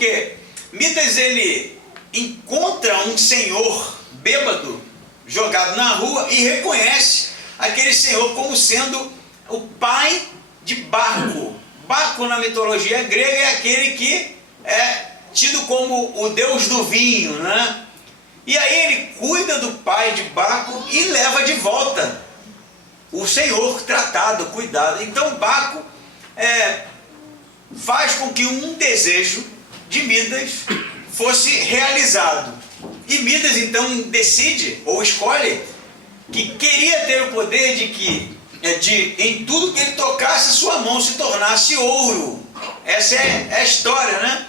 porque Midas ele encontra um senhor bêbado jogado na rua e reconhece aquele senhor como sendo o pai de Baco. Baco na mitologia grega é aquele que é tido como o deus do vinho, né? E aí ele cuida do pai de Baco e leva de volta o senhor tratado, cuidado. Então Baco faz com que um desejo de Midas fosse realizado. E Midas então decide, ou escolhe, que queria ter o poder de em tudo que ele tocasse, sua mão se tornasse ouro. Essa é a história, né?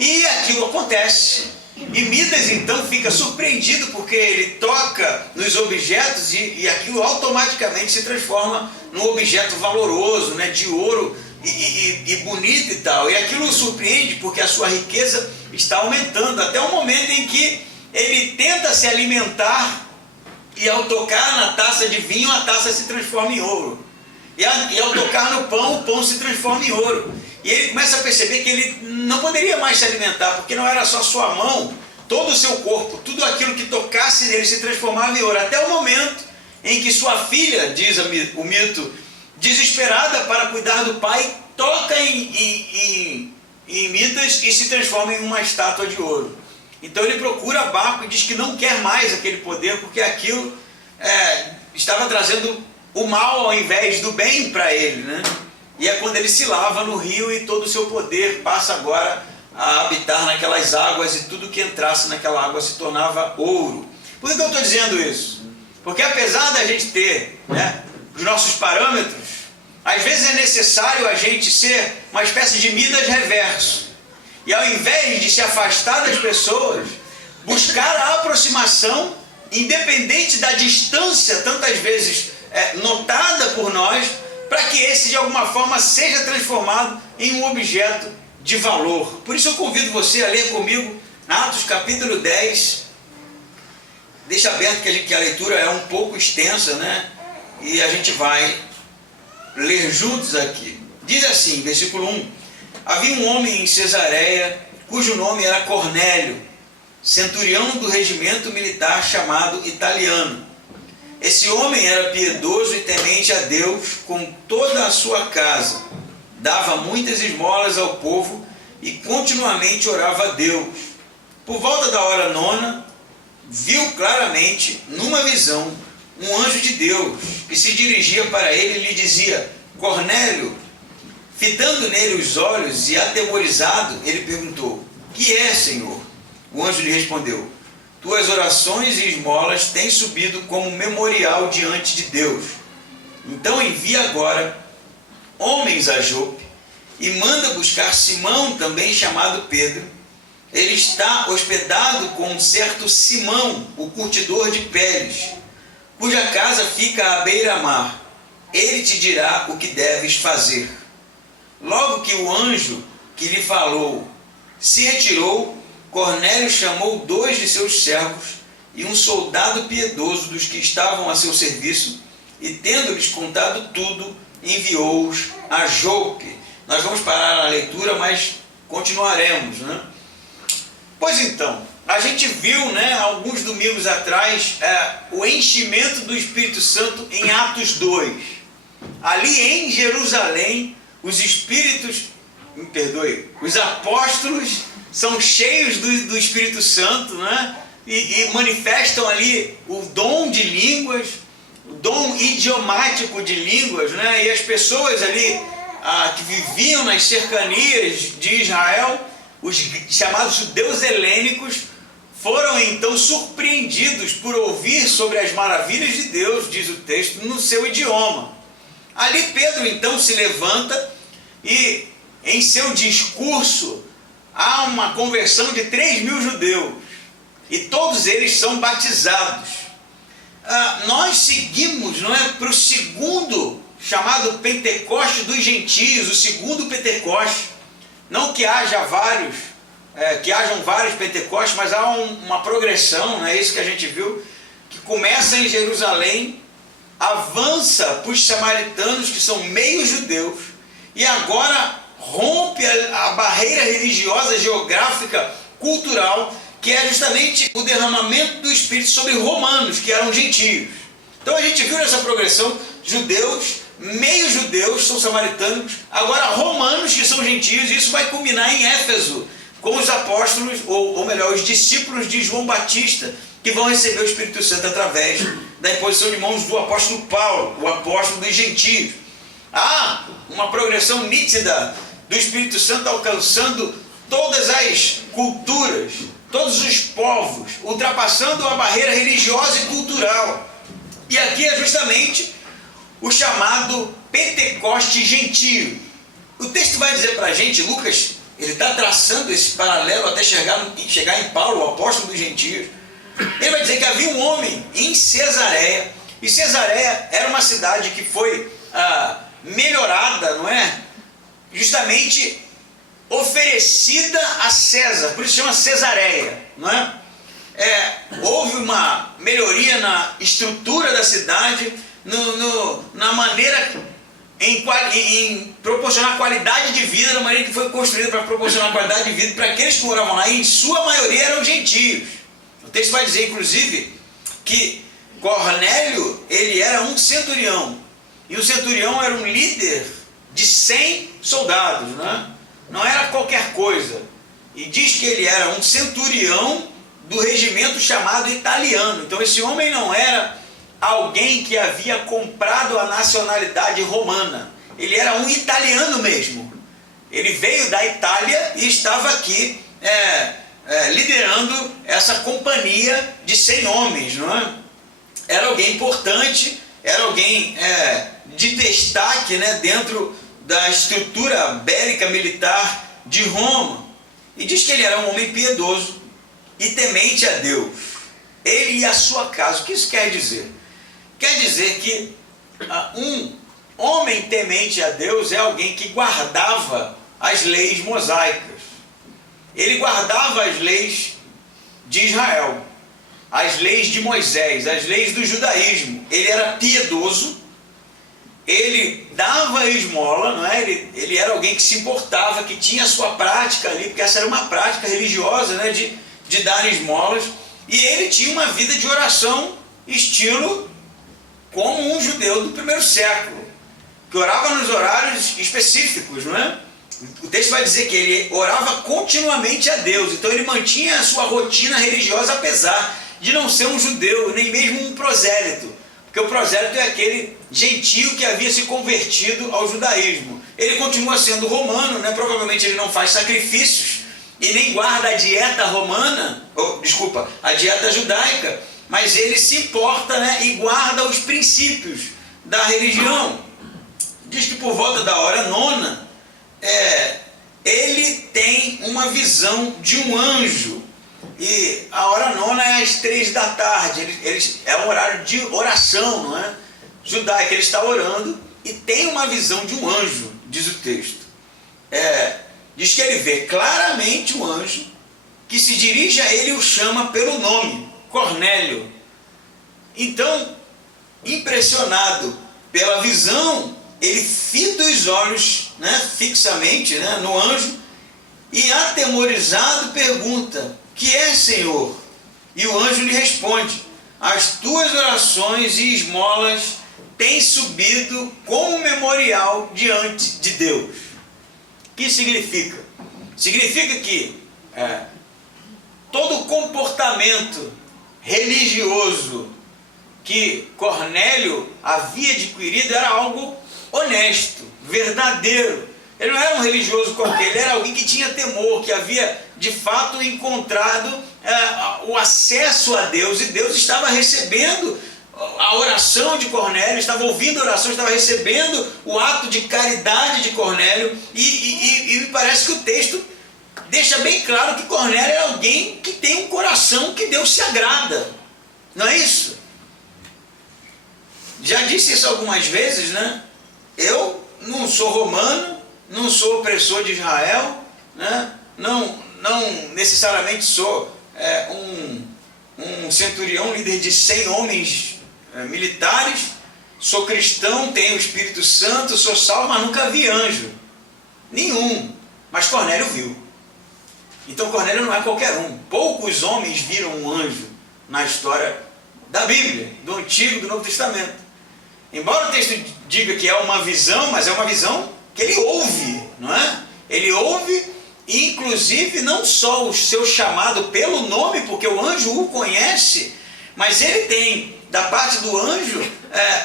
E aquilo acontece. E Midas então fica surpreendido porque ele toca nos objetos e aquilo automaticamente se transforma num objeto valoroso, né, de ouro e bonito e tal. E aquilo o surpreende porque a sua riqueza está aumentando até o momento em que ele tenta se alimentar e ao tocar na taça de vinho a taça se transforma em ouro. E ao tocar no pão, o pão se transforma em ouro. E ele começa a perceber que ele não poderia mais se alimentar, porque não era só sua mão, todo o seu corpo, tudo aquilo que tocasse nele se transformava em ouro. Até o momento em que sua filha, diz o mito, desesperada para cuidar do pai, toca em Midas e se transforma em uma estátua de ouro. Então ele procura Baco e diz que não quer mais aquele poder, porque aquilo estava trazendo o mal ao invés do bem para ele, né? E é quando ele se lava no rio e todo o seu poder passa agora a habitar naquelas águas e tudo que entrasse naquela água se tornava ouro. Por que eu estou dizendo isso? Porque apesar da gente ter, né, os nossos parâmetros, às vezes é necessário a gente ser uma espécie de Midas reverso. E ao invés de se afastar das pessoas, buscar a aproximação, independente da distância, tantas vezes notada por nós, para que esse de alguma forma seja transformado em um objeto de valor. Por isso eu convido você a ler comigo Atos capítulo 10. Deixa aberto que a leitura é um pouco extensa, né? E a gente vai ler juntos aqui. Diz assim, versículo 1: havia um homem em Cesareia, cujo nome era Cornélio, centurião do regimento militar chamado Italiano. Esse homem era piedoso e temente a Deus com toda a sua casa, dava muitas esmolas ao povo e continuamente orava a Deus. Por volta da hora 9, viu claramente, numa visão, um anjo de Deus que se dirigia para ele e lhe dizia: Cornélio. Fitando nele os olhos e atemorizado, ele perguntou: que é, Senhor? O anjo lhe respondeu: tuas orações e esmolas têm subido como memorial diante de Deus. Então envia agora homens a Jope e manda buscar Simão, também chamado Pedro. Ele está hospedado com um certo Simão, o curtidor de peles, cuja casa fica à beira-mar. Ele te dirá o que deves fazer. Logo que o anjo que lhe falou se retirou, Cornélio chamou 2 de seus servos e um soldado piedoso dos que estavam a seu serviço, e tendo-lhes contado tudo, enviou-os a Jope. Nós vamos parar na leitura, mas continuaremos, né? Pois então, a gente viu, né, alguns domingos atrás, o enchimento do Espírito Santo em Atos 2. Ali em Jerusalém, os apóstolos são cheios do Espírito Santo, né? E manifestam ali o dom de línguas, o dom idiomático de línguas, né? E as pessoas ali que viviam nas cercanias de Israel, os chamados judeus helênicos, foram então surpreendidos por ouvir sobre as maravilhas de Deus, diz o texto, no seu idioma. Ali Pedro então se levanta e em seu discurso há uma conversão de 3.000 judeus e todos eles são batizados. Nós seguimos, não é, para o segundo chamado Pentecoste dos gentios, o segundo Pentecoste. Não que hajam vários Pentecostes, mas há uma progressão, não é isso que a gente viu, que começa em Jerusalém, avança para os samaritanos, que são meio judeus, e agora rompe a barreira religiosa, geográfica, cultural, que é justamente o derramamento do Espírito sobre romanos, que eram gentios. Então a gente viu nessa progressão judeus, meio judeus, são samaritanos, agora romanos, que são gentios, e isso vai culminar em Éfeso, com os apóstolos, ou melhor, os discípulos de João Batista, que vão receber o Espírito Santo através da imposição de mãos do apóstolo Paulo, o apóstolo dos gentios. Há uma progressão nítida do Espírito Santo alcançando todas as culturas, todos os povos, ultrapassando a barreira religiosa e cultural. E aqui é justamente o chamado Pentecoste gentio. O texto vai dizer para a gente, Lucas, ele está traçando esse paralelo até chegar em Paulo, o apóstolo dos gentios. Ele vai dizer que havia um homem em Cesareia, e Cesareia era uma cidade que foi melhorada, não é? Justamente oferecida a César, por isso chama Cesareia, não é? Houve uma melhoria na estrutura da cidade, na maneira em proporcionar qualidade de vida, na maneira que foi construída para proporcionar qualidade de vida para aqueles que moravam lá, e em sua maioria eram gentios. O texto vai dizer, inclusive, que Cornélio, ele era um centurião, e o centurião era um líder de 100 soldados, né? Não era qualquer coisa, e diz que ele era um centurião do regimento chamado italiano. Então esse homem não era alguém que havia comprado a nacionalidade romana, ele era um italiano mesmo, ele veio da Itália e estava aqui liderando essa companhia de 100 homens, não é? Era alguém importante, era alguém de destaque, né, dentro da estrutura bélica militar de Roma, e diz que ele era um homem piedoso e temente a Deus, ele e a sua casa. O que isso quer dizer? Quer dizer que um homem temente a Deus é alguém que guardava as leis mosaicas. Ele guardava as leis de Israel, as leis de Moisés, as leis do judaísmo. Ele era piedoso, ele dava esmola, não é? Ele era alguém que se importava, que tinha a sua prática ali, porque essa era uma prática religiosa, né, de dar esmolas. E ele tinha uma vida de oração estilo como um judeu do primeiro século, que orava nos horários específicos, não é? O texto vai dizer que ele orava continuamente a Deus, então ele mantinha a sua rotina religiosa, apesar de não ser um judeu, nem mesmo um prosélito, porque o prosélito é aquele gentio que havia se convertido ao judaísmo. Ele continua sendo romano, né? Provavelmente ele não faz sacrifícios e nem guarda a dieta romana, a dieta judaica, mas ele se importa, né, e guarda os princípios da religião. Diz que por volta da hora nona, ele tem uma visão de um anjo, e a hora nona é às 3 da tarde, é um horário de oração, não é? Judaico, ele está orando e tem uma visão de um anjo, diz o texto. Diz que ele vê claramente um anjo que se dirige a ele e o chama pelo nome, Cornélio. Então, impressionado pela visão, ele fita os olhos, né, fixamente, né, no anjo, e atemorizado pergunta: que é, Senhor? E o anjo lhe responde: as tuas orações e esmolas têm subido como memorial diante de Deus. O que significa? Significa que todo comportamento religioso que Cornélio havia adquirido era algo honesto, verdadeiro. Ele não era um religioso qualquer, ele era alguém que tinha temor, que havia de fato encontrado o acesso a Deus, e Deus estava recebendo a oração de Cornélio, estava ouvindo a oração, estava recebendo o ato de caridade de Cornélio, e me parece que o texto deixa bem claro que Cornélio é alguém que tem um coração que Deus se agrada, não é isso? Já disse isso algumas vezes, né? Eu não sou romano, não sou opressor de Israel, né? Não necessariamente sou um centurião, líder de 100 homens militares, sou cristão, tenho o Espírito Santo, sou salvo, mas nunca vi anjo. Nenhum. Mas Cornélio viu. Então Cornélio não é qualquer um. Poucos homens viram um anjo na história da Bíblia, do Antigo e do Novo Testamento. Embora o texto diga que é uma visão, mas é uma visão que ele ouve, não é? Ele ouve, inclusive, não só o seu chamado pelo nome, porque o anjo o conhece, mas ele tem, da parte do anjo,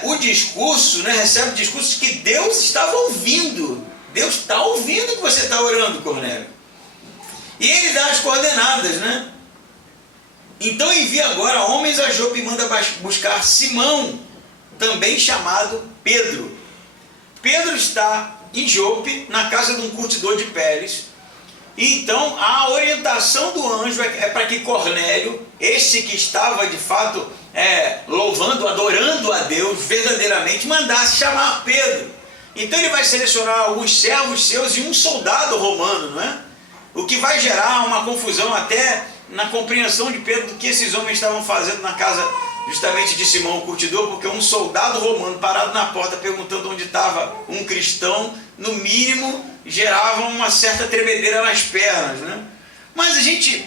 o discurso, né? Recebe o discurso que Deus estava ouvindo. Deus está ouvindo que você está orando, Cornélio. E ele dá as coordenadas, né? Então envia agora homens a Jope e manda buscar Simão, também chamado Pedro. Pedro está em Jope, na casa de um curtidor de peles. E então a orientação do anjo é para que Cornélio, esse que estava de fato louvando, adorando a Deus verdadeiramente, mandasse chamar Pedro. Então ele vai selecionar alguns servos seus e um soldado romano, não é? O que vai gerar uma confusão até na compreensão de Pedro do que esses homens estavam fazendo na casa justamente de Simão o curtidor, porque um soldado romano parado na porta perguntando onde estava um cristão, no mínimo gerava uma certa tremedeira nas pernas, né? Mas a gente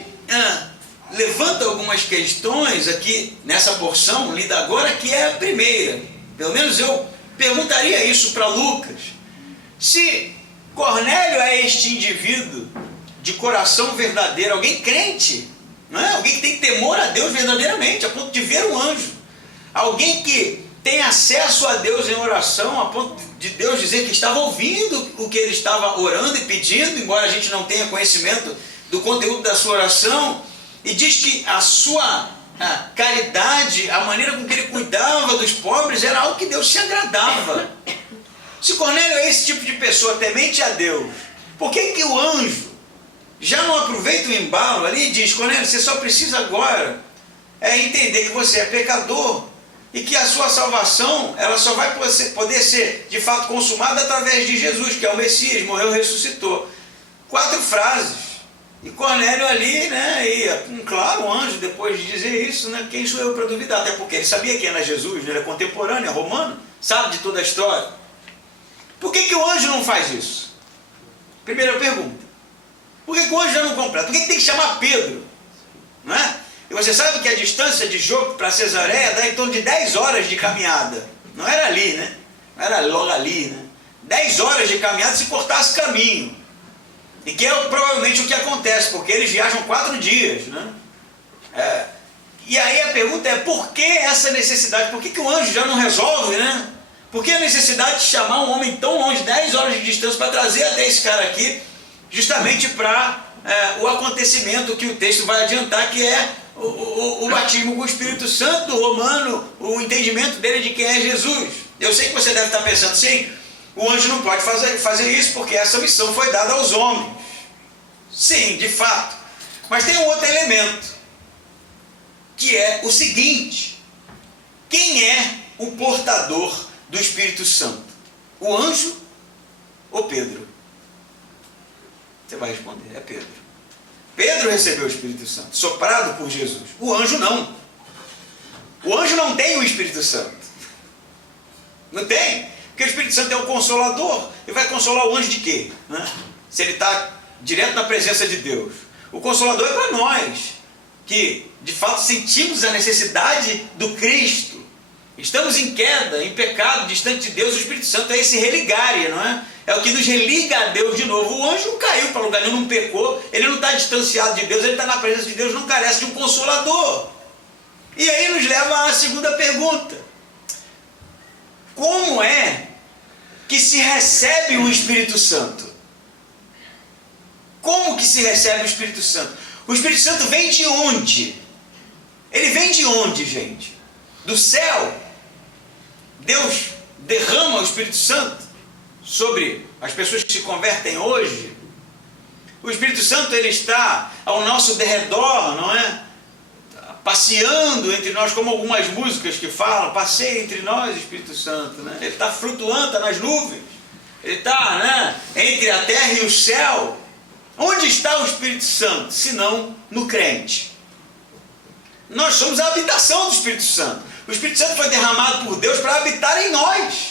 levanta algumas questões aqui nessa porção lida agora, que é a primeira. Pelo menos eu perguntaria isso para Lucas. Se Cornélio é este indivíduo de coração verdadeiro, alguém crente, não é? Alguém que tem temor a Deus verdadeiramente, a ponto de ver um anjo, alguém que tem acesso a Deus em oração, a ponto de Deus dizer que estava ouvindo o que ele estava orando e pedindo, embora a gente não tenha conhecimento do conteúdo da sua oração, e diz que a sua caridade, a maneira com que ele cuidava dos pobres, era algo que Deus se agradava. Se Cornélio é esse tipo de pessoa, temente a Deus, por que o anjo já não aproveita o embalo ali e diz: Cornélio, você só precisa agora entender que você é pecador e que a sua salvação ela só vai poder ser de fato consumada através de Jesus, que é o Messias, morreu e ressuscitou. 4 frases. E Cornélio ali, né, e claro, o anjo, depois de dizer isso, né, quem sou eu para duvidar? Até porque ele sabia quem era Jesus, né, ele é contemporâneo, é romano, sabe de toda a história. Por que o anjo não faz isso? Primeira pergunta. Por que o anjo já não completa? Por que tem que chamar Pedro? Não é? E você sabe que a distância de Jope para Cesareia dá em torno de 10 horas de caminhada. Não era ali, né? Não era logo ali, né? 10 horas de caminhada se cortasse caminho. E que é provavelmente o que acontece, porque eles viajam 4 dias, né? E aí a pergunta é: por que essa necessidade? Por que o anjo já não resolve, né? Por que a necessidade de chamar um homem tão longe, 10 horas de distância, para trazer até esse cara aqui, justamente para o acontecimento que o texto vai adiantar, que é o batismo com o Espírito Santo do romano, o entendimento dele de quem é Jesus. Eu sei que você deve estar pensando: sim, o anjo não pode fazer isso porque essa missão foi dada aos homens. Sim, de fato. Mas tem um outro elemento, que é o seguinte: quem é o portador do Espírito Santo? O anjo ou Pedro? Você vai responder: é Pedro. Pedro recebeu o Espírito Santo, soprado por Jesus. O anjo não. O anjo não tem o Espírito Santo. Não tem. Porque o Espírito Santo é o consolador. Ele vai consolar o anjo de quê? Né? Se ele está direto na presença de Deus. O consolador é para nós, que de fato sentimos a necessidade do Cristo. Estamos em queda, em pecado, distante de Deus. O Espírito Santo é esse religare, não é? É o que nos religa a Deus de novo. O anjo não caiu para lugar nenhum, não pecou, ele não está distanciado de Deus, ele está na presença de Deus, não carece de um consolador. E aí nos leva à segunda pergunta: como é que se recebe o Espírito Santo? Como que se recebe o Espírito Santo? O Espírito Santo vem de onde? Ele vem de onde, gente? Do céu? Deus derrama o Espírito Santo sobre as pessoas que se convertem hoje? O Espírito Santo, ele está ao nosso derredor, não é? Passeando entre nós, como algumas músicas que falam: passeia entre nós, Espírito Santo, né? Ele está flutuando, está nas nuvens, ele está, né, entre a terra e o céu. Onde está o Espírito Santo, se não no crente? Nós somos a habitação do Espírito Santo. O Espírito Santo foi derramado por Deus para habitar em nós.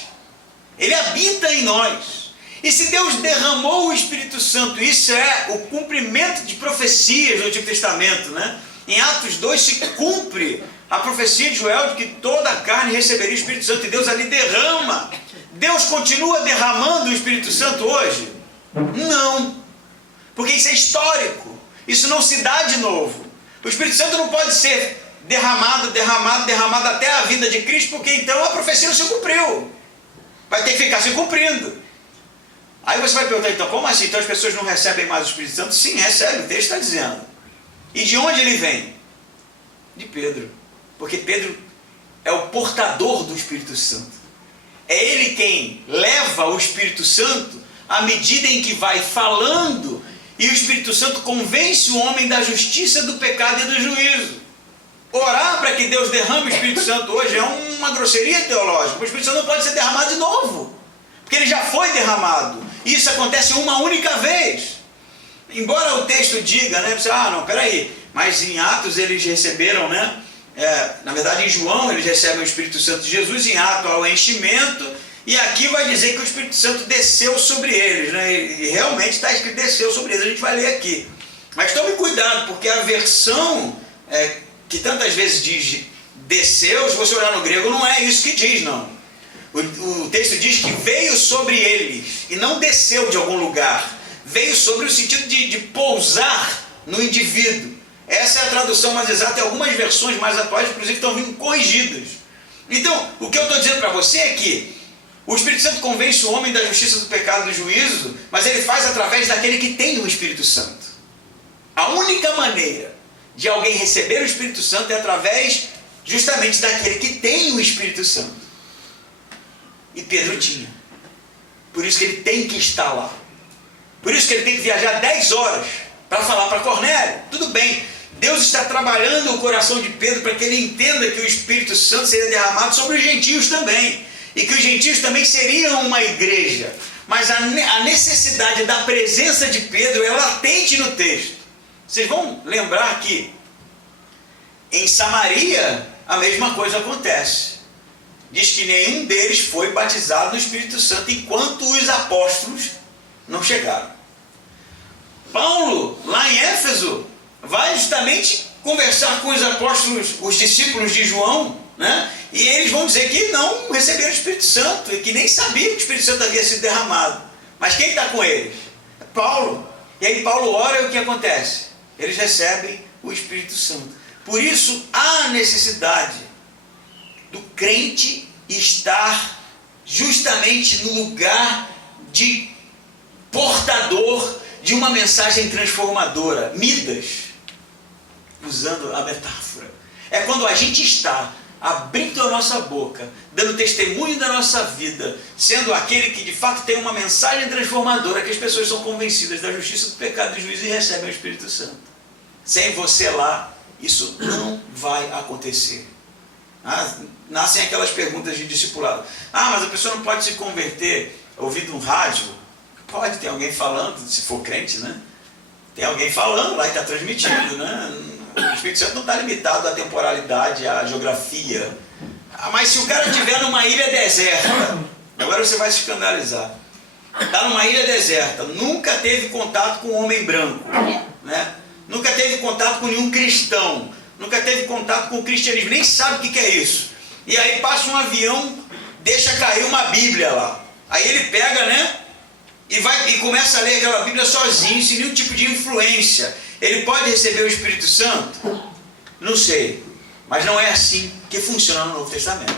Ele habita em nós. E se Deus derramou o Espírito Santo, isso é o cumprimento de profecias do Antigo Testamento, né? Em Atos 2 se cumpre a profecia de Joel de que toda a carne receberia o Espírito Santo, e Deus ali derrama. Deus continua derramando o Espírito Santo hoje? Não, porque isso é histórico, isso não se dá de novo. O Espírito Santo não pode ser derramado até a vinda de Cristo, porque então a profecia não se cumpriu, vai ter que ficar se cumprindo. Aí você vai perguntar, então, como assim? Então as pessoas não recebem mais o Espírito Santo? Sim, recebem, o texto está dizendo. E de onde ele vem? De Pedro. Porque Pedro é o portador do Espírito Santo. É ele quem leva o Espírito Santo à medida em que vai falando, e o Espírito Santo convence o homem da justiça, do pecado e do juízo. Orar para que Deus derrame o Espírito Santo hoje é uma grosseria teológica. O Espírito Santo não pode ser derramado de novo, porque ele já foi derramado. Isso acontece uma única vez. Embora o texto diga, né? Não, peraí, mas em Atos eles receberam, né? Na verdade em João eles recebem o Espírito Santo de Jesus, em Atos há o enchimento, e aqui vai dizer que o Espírito Santo desceu sobre eles, né? E realmente está escrito desceu sobre eles, a gente vai ler aqui. Mas tome cuidado, porque a versão que tantas vezes diz desceu, se você olhar no grego, não é isso que diz, não. O texto diz que veio sobre eles, e não desceu de algum lugar. Veio sobre o sentido de pousar no indivíduo. Essa é a tradução mais exata, e algumas versões mais atuais, inclusive, estão vindo corrigidas. Então, o que eu estou dizendo para você é que o Espírito Santo convence o homem da justiça, do pecado e do juízo, mas ele faz através daquele que tem o Espírito Santo. A única maneira de alguém receber o Espírito Santo é através justamente daquele que tem o Espírito Santo. E Pedro tinha. Por isso que ele tem que estar lá. Por isso que ele tem que viajar 10 horas para falar para Cornélio. Tudo bem, Deus está trabalhando o coração de Pedro para que ele entenda que o Espírito Santo seria derramado sobre os gentios também. E que os gentios também seriam uma igreja. Mas a necessidade da presença de Pedro é latente no texto. Vocês vão lembrar que em Samaria a mesma coisa acontece. Diz que nenhum deles foi batizado no Espírito Santo enquanto os apóstolos não chegaram. Paulo, lá em Éfeso, vai justamente conversar com os apóstolos, os discípulos de João, né? E eles vão dizer que não receberam o Espírito Santo, e que nem sabiam que o Espírito Santo havia sido derramado. Mas quem está com eles? É Paulo. E aí Paulo ora, e o que acontece? Eles recebem o Espírito Santo. Por isso há necessidade do crente estar justamente no lugar de portador de uma mensagem transformadora. Midas, usando a metáfora, é quando a gente está abrindo a nossa boca, dando testemunho da nossa vida, sendo aquele que de fato tem uma mensagem transformadora, que as pessoas são convencidas da justiça, do pecado e do juízo e recebem o Espírito Santo. Sem você lá, isso não vai acontecer. Nascem aquelas perguntas de discipulado. Mas a pessoa não pode se converter ouvindo um rádio? Pode, tem alguém falando, se for crente, né? Tem alguém falando lá e está transmitindo, né? O Espírito Santo não está limitado à temporalidade, à geografia. Mas se o cara estiver numa ilha deserta, agora você vai se escandalizar. Está numa ilha deserta, nunca teve contato com um homem branco, né? Nunca teve contato com nenhum cristão, nunca teve contato com o cristianismo, nem sabe o que é isso. E aí passa um avião, deixa cair uma Bíblia lá. Aí ele pega, né? E começa a ler aquela Bíblia sozinho, sem nenhum tipo de influência. Ele pode receber o Espírito Santo? Não sei. Mas não é assim que funciona no Novo Testamento.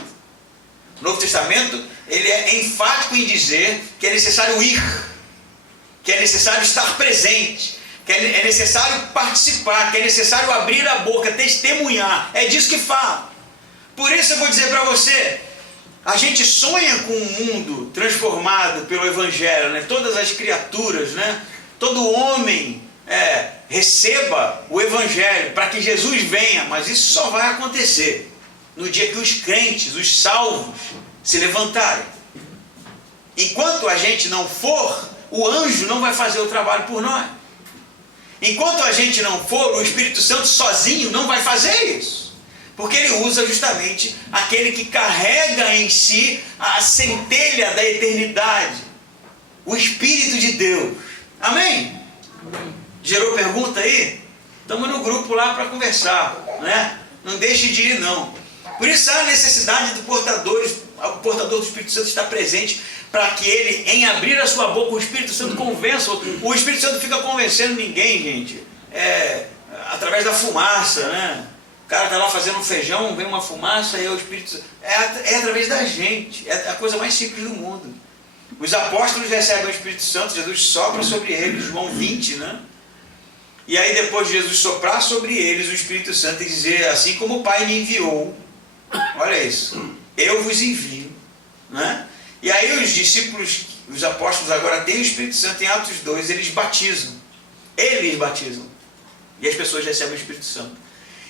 O Novo Testamento, ele é enfático em dizer que é necessário ir, que é necessário estar presente, que é necessário participar, que é necessário abrir a boca, testemunhar. É disso que fala. Por isso eu vou dizer para você, a gente sonha com um mundo transformado pelo Evangelho, né? Todas as criaturas, né? Todo homem receba o Evangelho para que Jesus venha, mas isso só vai acontecer no dia que os crentes, os salvos, se levantarem. Enquanto a gente não for, o anjo não vai fazer o trabalho por nós. Enquanto a gente não for, o Espírito Santo sozinho não vai fazer isso. Porque ele usa justamente aquele que carrega em si a centelha da eternidade. o Espírito de Deus. Amém? Gerou pergunta aí? Estamos no grupo lá para conversar, né? Não deixe de ir, não. Por isso há a necessidade do portador do Espírito Santo estar presente, para que ele, em abrir a sua boca, o Espírito Santo convença. O Espírito Santo fica convencendo ninguém, gente. Através da fumaça, né? O cara está lá fazendo um feijão, vem uma fumaça e o Espírito Santo... É através da gente. É a coisa mais simples do mundo. Os apóstolos recebem o Espírito Santo, Jesus sopra sobre eles, João 20, né? E aí depois de Jesus soprar sobre eles, o Espírito Santo dizer, assim como o Pai me enviou, olha isso, eu vos envio, né? E aí os discípulos, os apóstolos agora têm o Espírito Santo. Em Atos 2, eles batizam, e as pessoas recebem o Espírito Santo.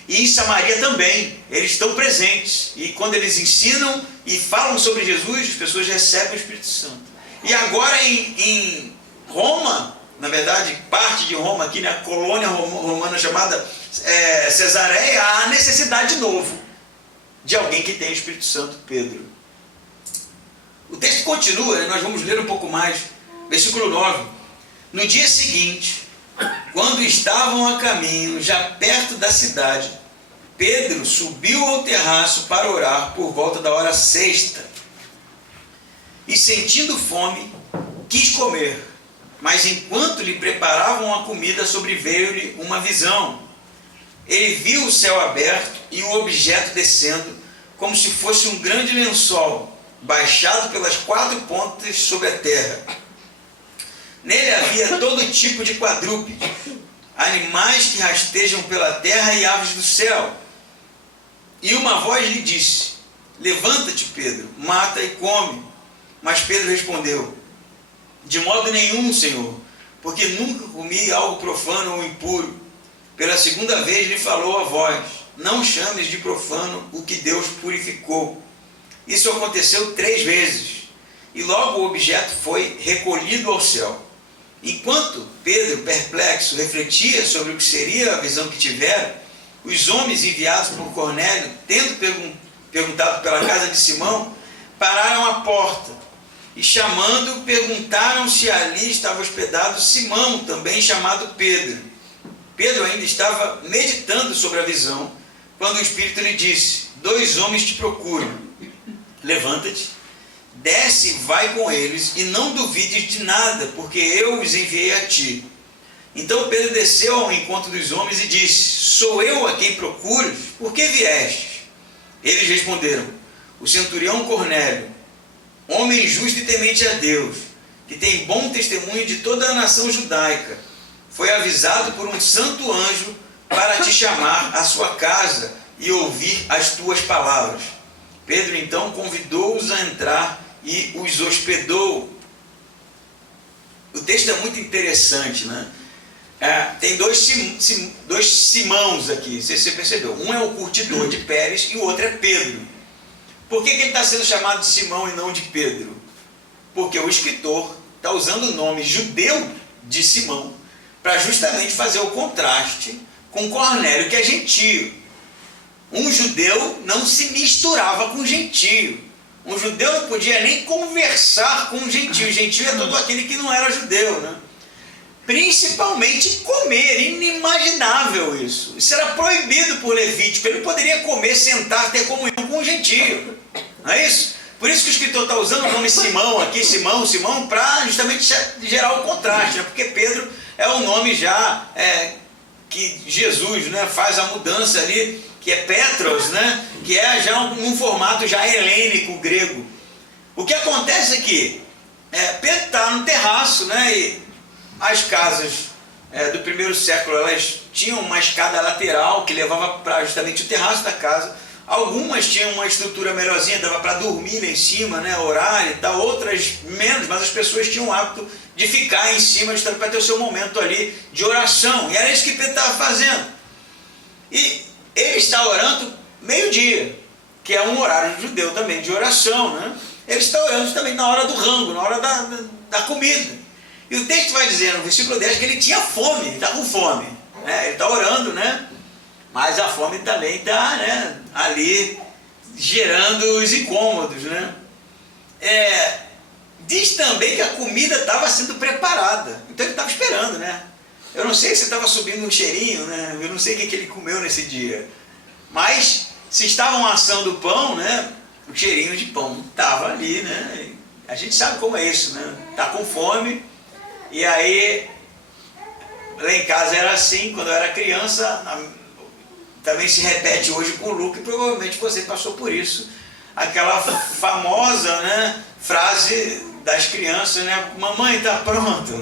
E em Samaria também, eles estão presentes, e quando eles ensinam e falam sobre Jesus, as pessoas recebem o Espírito Santo. E agora em Roma, na verdade, parte de Roma, aqui na colônia romana chamada Cesareia, há necessidade de novo de alguém que tenha o Espírito Santo, Pedro. O texto continua, nós vamos ler um pouco mais, versículo 9. No dia seguinte, quando estavam a caminho, já perto da cidade, Pedro subiu ao terraço para orar por volta da hora sexta. E sentindo fome, quis comer. Mas enquanto lhe preparavam a comida, sobreveio-lhe uma visão. Ele viu o céu aberto e o objeto descendo, como se fosse um grande lençol, baixado pelas 4 pontas sobre a terra. Nele havia todo tipo de quadrúpedes, animais que rastejam pela terra e aves do céu. E uma voz lhe disse: levanta-te, Pedro, mata e come. Mas Pedro respondeu: de modo nenhum, Senhor, porque nunca comi algo profano ou impuro. Pela segunda vez lhe falou a voz: não chames de profano o que Deus purificou. Isso aconteceu 3 vezes, e logo o objeto foi recolhido ao céu. Enquanto Pedro, perplexo, refletia sobre o que seria a visão que tivera, os homens enviados por Cornélio, tendo perguntado pela casa de Simão, pararam à porta e, chamando, perguntaram se ali estava hospedado Simão, também chamado Pedro. Pedro ainda estava meditando sobre a visão, quando o Espírito lhe disse: 2 homens te procuram. Levanta-te, desce e vai com eles, e não duvides de nada, porque eu os enviei a ti. Então Pedro desceu ao encontro dos homens e disse: sou eu a quem procuras? Por que viestes? Eles responderam: o centurião Cornélio, homem justo e temente a Deus, que tem bom testemunho de toda a nação judaica, foi avisado por um santo anjo para te chamar à sua casa e ouvir as tuas palavras. Pedro então convidou-os a entrar e os hospedou. O texto é muito interessante, né? Tem dois Simãos aqui, você percebeu. Um é o curtidor de Pérez e o outro é Pedro. Por que ele está sendo chamado de Simão e não de Pedro? Porque o escritor está usando o nome judeu de Simão para justamente fazer o contraste com Cornélio, que é gentio. Um judeu não se misturava com gentio. Um judeu não podia nem conversar com um gentio. Gentio é todo aquele que não era judeu, né? Principalmente comer, inimaginável isso. Isso era proibido por Levítico. Ele poderia comer, sentar, ter comunhão com um gentio. Não é isso? Por isso que o escritor está usando o nome Simão aqui, Simão, para justamente gerar o contraste, né? Porque Pedro é o nome já que Jesus, né, faz a mudança ali, que é Petros, né, que é já um formato já helênico, grego. O que acontece é que Pedro está no terraço, né, e as casas do primeiro século, elas tinham uma escada lateral que levava para justamente o terraço da casa. Algumas tinham uma estrutura melhorzinha, dava para dormir lá em cima, né, orar e tal, outras menos, mas as pessoas tinham o hábito de ficar em cima para ter o seu momento ali de oração. E era isso que Pedro estava fazendo. E ele está orando meio-dia, que é um horário judeu também de oração, né? Ele está orando também na hora do rango, na hora da comida. E o texto vai dizer no versículo 10 que ele tinha fome, ele está com fome, né? Ele está orando, né? Mas a fome também está, né, ali gerando os incômodos, né? Diz também que a comida estava sendo preparada. Então ele estava esperando, né? Eu não sei se estava subindo um cheirinho, né? Eu não sei o que ele comeu nesse dia. Mas se estavam assando o pão, né? O cheirinho de pão estava ali, né? A gente sabe como é isso, né? Tá com fome. E aí, lá em casa era assim, quando eu era criança, também se repete hoje com o Luca, e provavelmente você passou por isso. Aquela famosa, né, frase das crianças, né? Mamãe, tá pronto?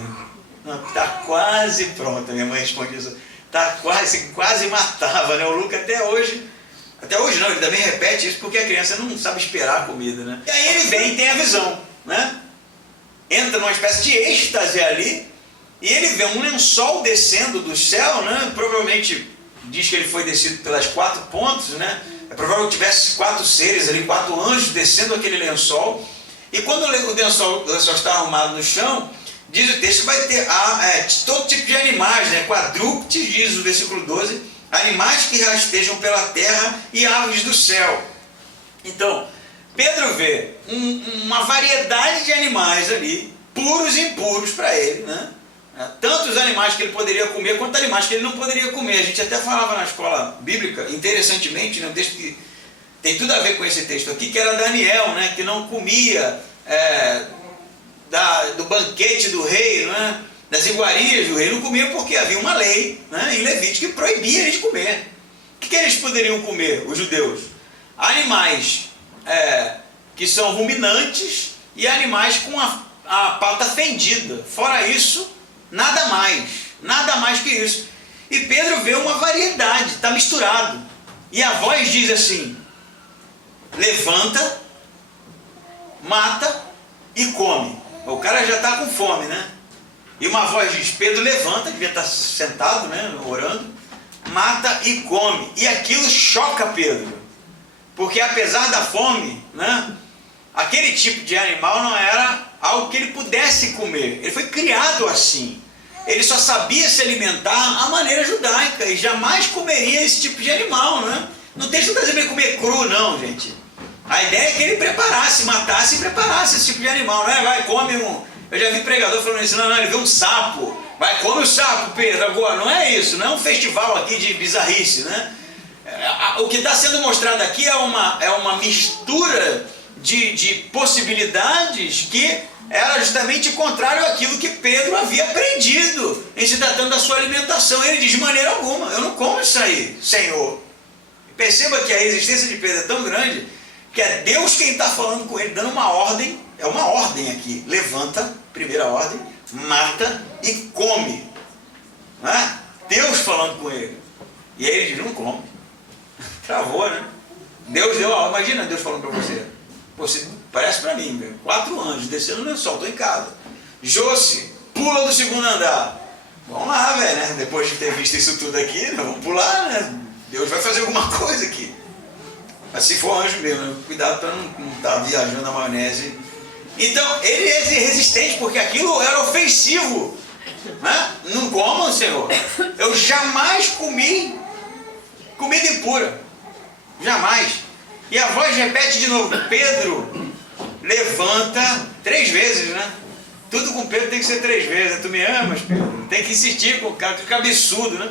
Não, tá quase pronta. Minha mãe respondia isso. Tá quase matava, né? O Luca até hoje não, ele também repete isso porque a criança não sabe esperar a comida, né? E aí ele vem e tem a visão, né? Entra numa espécie de êxtase ali e ele vê um lençol descendo do céu, né? Provavelmente diz que ele foi descido pelas 4 pontas, né? É provável que tivesse 4 seres ali, 4 anjos descendo aquele lençol. E quando o lençol está arrumado no chão, diz o texto que vai ter todo tipo de animais, né? Quadrúpedes, diz o versículo 12, animais que rastejam pela terra e aves do céu. Então, Pedro vê uma variedade de animais ali, puros e impuros para ele, né? Tanto os animais que ele poderia comer, quanto animais que ele não poderia comer. A gente até falava na escola bíblica, interessantemente, né, um texto que tem tudo a ver com esse texto aqui, que era Daniel, né, que não comia do banquete do rei, né, das iguarias do rei, não comia porque havia uma lei, né, em Levítico que proibia eles de comer. O que eles poderiam comer, os judeus? Animais que são ruminantes e animais com a pata fendida. Fora isso, nada mais que isso. E Pedro vê uma variedade, está misturado. E a voz diz assim: levanta, mata e come. O cara já está com fome, né? E uma voz diz: Pedro, levanta, devia estar sentado, né, orando, mata e come. E aquilo choca Pedro. Porque apesar da fome, né, aquele tipo de animal não era algo que ele pudesse comer. Ele foi criado assim. Ele só sabia se alimentar à maneira judaica e jamais comeria esse tipo de animal, né? Não tem que fazer comer cru, não, gente. A ideia é que ele preparasse, matasse e preparasse esse tipo de animal, né? Vai, come um... Eu já vi pregador falando isso, não, ele vê um sapo. Vai, come o sapo, Pedro, agora. Não é isso, não é um festival aqui de bizarrice, né? O que está sendo mostrado aqui é uma mistura de possibilidades que era justamente contrário àquilo que Pedro havia aprendido em se tratando da sua alimentação. Ele diz: de maneira alguma, eu não como isso aí, Senhor. Perceba que a resistência de Pedro é tão grande que é Deus quem está falando com ele, dando uma ordem. É uma ordem aqui: levanta, primeira ordem, mata e come. Não é? Deus falando com ele. E aí ele diz: não come. Travou, né? Deus deu a ordem. Imagina Deus falando para você: você parece para mim, meu, 4 anjos descendo no lençol, estou em casa. Josi, pula do 2º andar. Vamos lá, velho, né? Depois de ter visto isso tudo aqui, vamos pular, né? Deus vai fazer alguma coisa aqui. Mas se for anjo mesmo, né? Cuidado para não estar viajando na maionese. Então, ele é resistente, porque aquilo era ofensivo, né? Não comam, Senhor. Eu jamais comi comida impura. Jamais. E a voz repete de novo: Pedro, levanta 3 vezes, né? Tudo com Pedro tem que ser 3 vezes. Tu me amas, Pedro? Tem que insistir com o cara, que cabeçudo, né?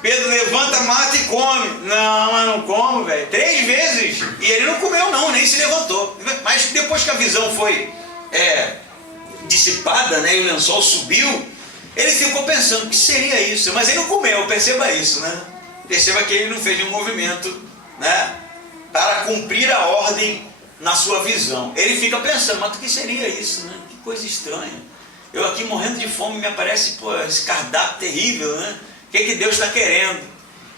Pedro, levanta, mata e come. Não, mas não como, velho. 3 vezes. E ele não comeu não, nem se levantou. Mas depois que a visão foi dissipada, né, e o lençol subiu, ele ficou pensando: o que seria isso? Mas ele não comeu, perceba isso, né? Perceba que ele não fez nenhum movimento, né, para cumprir a ordem na sua visão. Ele fica pensando: mas o que seria isso, né? Que coisa estranha. Eu aqui morrendo de fome, me aparece, pô, esse cardápio terrível, né? O que Deus está querendo?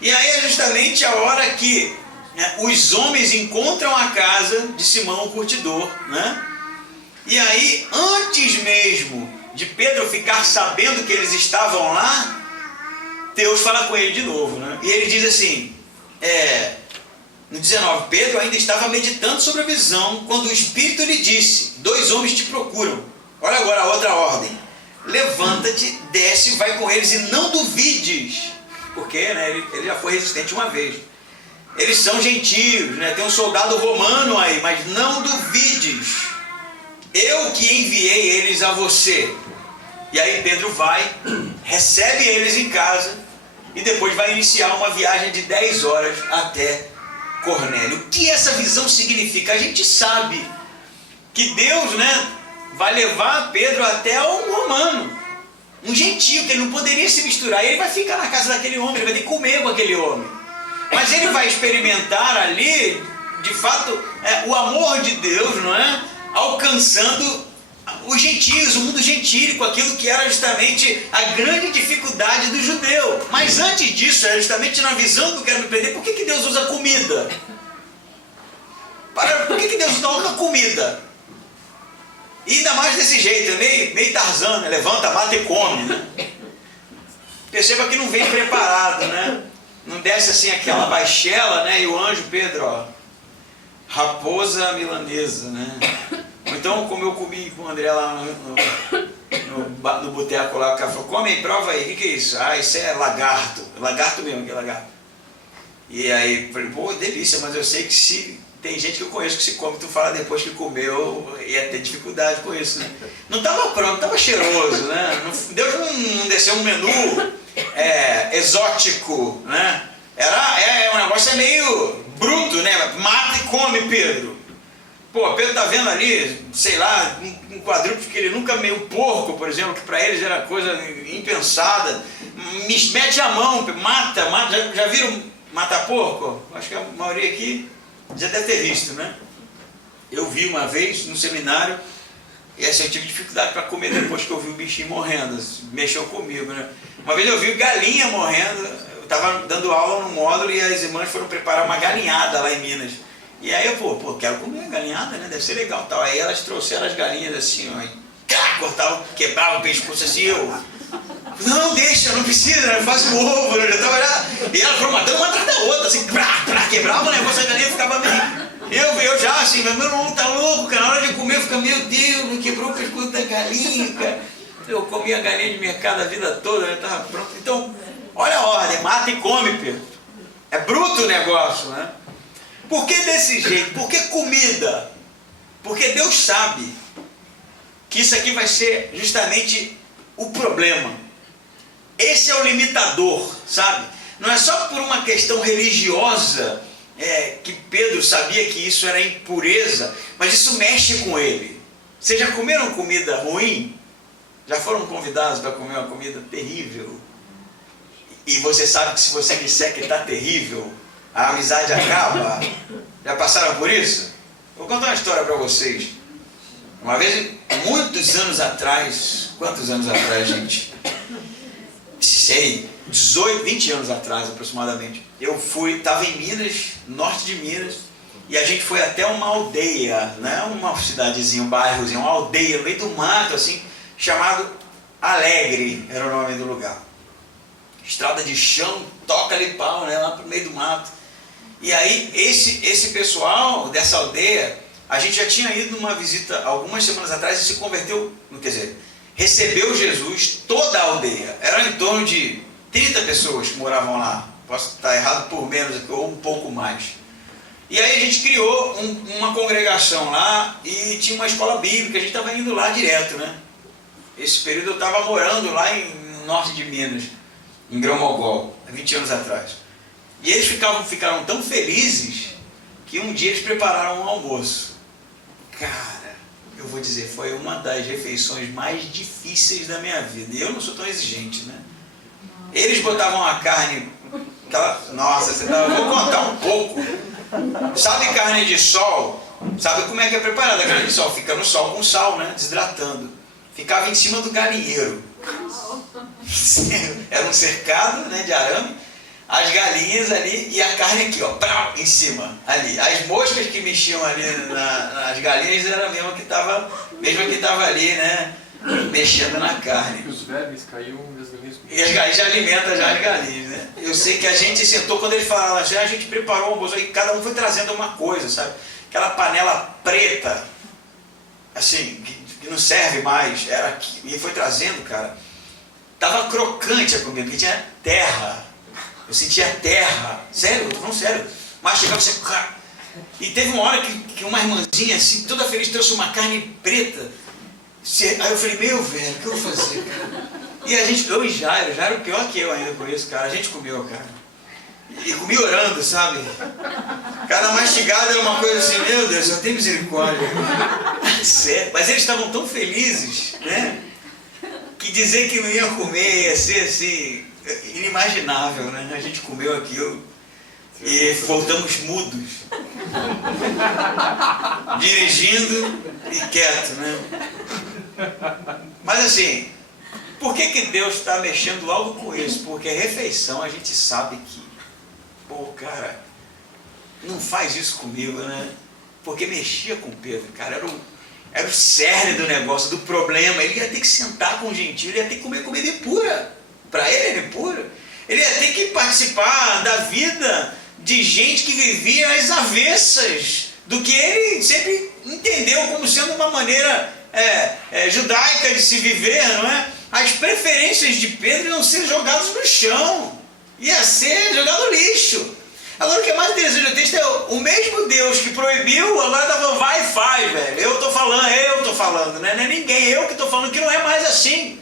E aí é justamente a hora que, né, os homens encontram a casa de Simão o curtidor, né? E aí, antes mesmo de Pedro ficar sabendo que eles estavam lá, Deus fala com ele de novo, né? E ele diz assim, no 19: Pedro ainda estava meditando sobre a visão, quando o Espírito lhe disse: 2 homens te procuram. Olha agora a outra ordem: levanta-te, desce, vai com eles e não duvides. Porque, né, ele já foi resistente uma vez. Eles são gentios, né? Tem um soldado romano aí, mas não duvides. eu que enviei eles a você. E aí Pedro vai, recebe eles em casa e depois vai iniciar uma viagem de 10 horas até Cornélio. O que essa visão significa? A gente sabe que Deus, né, vai levar Pedro até um romano, um gentio, que ele não poderia se misturar. Ele vai ficar na casa daquele homem, ele vai ter que comer com aquele homem. Mas ele vai experimentar ali, de fato, o amor de Deus, não é? Alcançando os gentios, o mundo gentílico, aquilo que era justamente a grande dificuldade do judeu. Mas antes disso, é justamente na visão que eu quero me prender, por que Deus usa comida? Por que Deus não usa comida? E ainda mais desse jeito, meio Tarzan, né? Levanta, mata e come, né? Perceba que não vem preparado, né? Não desce assim aquela baixela, né? E o anjo, Pedro, ó, raposa milanesa, né? Ou então, como eu comi com o André lá no boteco lá, o cara falou, come aí, prova aí, o que é isso? Ah, isso é lagarto. Lagarto mesmo, que é lagarto. E aí, falei, pô, delícia, mas eu sei que se tem gente que eu conheço que se come, tu fala depois que comeu, ia ter dificuldade com isso, né? Não estava pronto, estava cheiroso, né? Deus não desceu um menu exótico, né? O negócio meio bruto, né? Mata e come, Pedro. Pô, Pedro tá vendo ali, sei lá, um quadrúpede que ele nunca meio porco, por exemplo, que para eles era coisa impensada. Mete a mão, mata. Já viram matar porco? Acho que a maioria aqui já deve ter visto, né? Eu vi uma vez no seminário, e essa eu tive dificuldade para comer depois que eu vi o bichinho morrendo, mexeu comigo, né? Uma vez eu vi galinha morrendo, eu estava dando aula no módulo e as irmãs foram preparar uma galinhada lá em Minas. E aí eu, pô, quero comer galinhada, né? Deve ser legal, tal. Aí elas trouxeram as galinhas assim, ó, e cortavam, quebravam o pescoço assim, não, deixa, não precisa, né? Faz o ovo, né? Eu já tava lá, e ela foi matando uma atrás da outra, assim, quebrava o negócio, a galinha ficava meio... Eu já assim, meu irmão tá louco, cara, na hora de comer eu ficava, meu Deus, quebrou o pescoço da galinha, cara. Eu comia galinha de mercado a vida toda, já tava pronto. Então, olha a ordem, mata e come, Pedro. É bruto o negócio, né? Por que desse jeito? Por que comida? Porque Deus sabe que isso aqui vai ser justamente o problema. Esse é o limitador, sabe? Não é só por uma questão religiosa que Pedro sabia que isso era impureza, mas isso mexe com ele. Vocês já comeram comida ruim? Já foram convidados para comer uma comida terrível? E você sabe que se você disser que está terrível, a amizade acaba? Já passaram por isso? Vou contar uma história para vocês. Uma vez, muitos anos atrás, quantos anos atrás, gente? Sei, 18, 20 anos atrás aproximadamente. Eu estava em Minas, norte de Minas, e a gente foi até uma aldeia, né? Uma cidadezinha, um bairrozinho, uma aldeia no meio do mato, assim, chamado Alegre, era o nome do lugar. Estrada de chão, toca ali pau, né? Lá pro meio do mato. E aí, esse pessoal dessa aldeia, a gente já tinha ido numa visita algumas semanas atrás e se converteu, quer dizer, recebeu Jesus, toda a aldeia. Eram em torno de 30 pessoas que moravam lá. Posso estar errado por menos ou um pouco mais. E aí a gente criou uma congregação lá e tinha uma escola bíblica, a gente estava indo lá direto, né? Esse período eu estava morando lá no norte de Minas, em Grão-Mogol, há 20 anos atrás. E eles ficaram tão felizes que um dia eles prepararam um almoço. Cara, eu vou dizer, foi uma das refeições mais difíceis da minha vida. E eu não sou tão exigente, né? Eles botavam a carne... Nossa, eu vou contar um pouco. Sabe carne de sol? Sabe como é que é preparada a carne de sol? Fica no sol com sal, né? Desidratando. Ficava em cima do galinheiro. Era um cercado, né, de arame. As galinhas ali e a carne aqui, ó, em cima, ali. As moscas que mexiam ali nas galinhas era a mesma que estava ali, né, mexendo na carne. Os vermes caíam e as galinhas... E as galinhas já alimentam já as galinhas, né? Eu sei que a gente sentou, quando ele falava, a gente preparou o almoço, e cada um foi trazendo uma coisa, sabe? Aquela panela preta, assim, que não serve mais, era aqui, e foi trazendo, cara. Tava crocante a comida, porque tinha terra. Eu sentia terra, sério, eu tô falando sério. Mas chegava você, E teve uma hora que uma irmãzinha, assim, toda feliz, trouxe uma carne preta. Aí eu falei, meu velho, o que eu vou fazer, cara? E a gente, eu e Jairo pior que eu ainda com isso, cara. A gente comeu, cara. E comi orando, sabe? Cada mastigada era uma coisa assim, meu Deus, eu tenho misericórdia. Sério. Mas eles estavam tão felizes, né? Que dizer que não ia comer ia ser assim, inimaginável, né? A gente comeu aquilo e voltamos mudos. Dirigindo e quieto, né? Mas assim, por que Deus está mexendo logo com isso? Porque a refeição a gente sabe que, pô, cara, não faz isso comigo, né? Porque mexia com Pedro, cara, era o cerne do negócio, do problema. Ele ia ter que sentar com o gentio, ele ia ter que comer comida impura. Para ele era impura. Ele ia ter que participar da vida de gente que vivia às avessas do que ele sempre entendeu como sendo uma maneira judaica de se viver, não é? As preferências de Pedro iam ser jogadas no chão, ia ser jogado no lixo. Agora o que é mais interessante no texto é o mesmo Deus que proibiu, agora está falando, vai e faz, velho. Eu estou falando, né? Não é ninguém, eu que estou falando, que não é mais assim.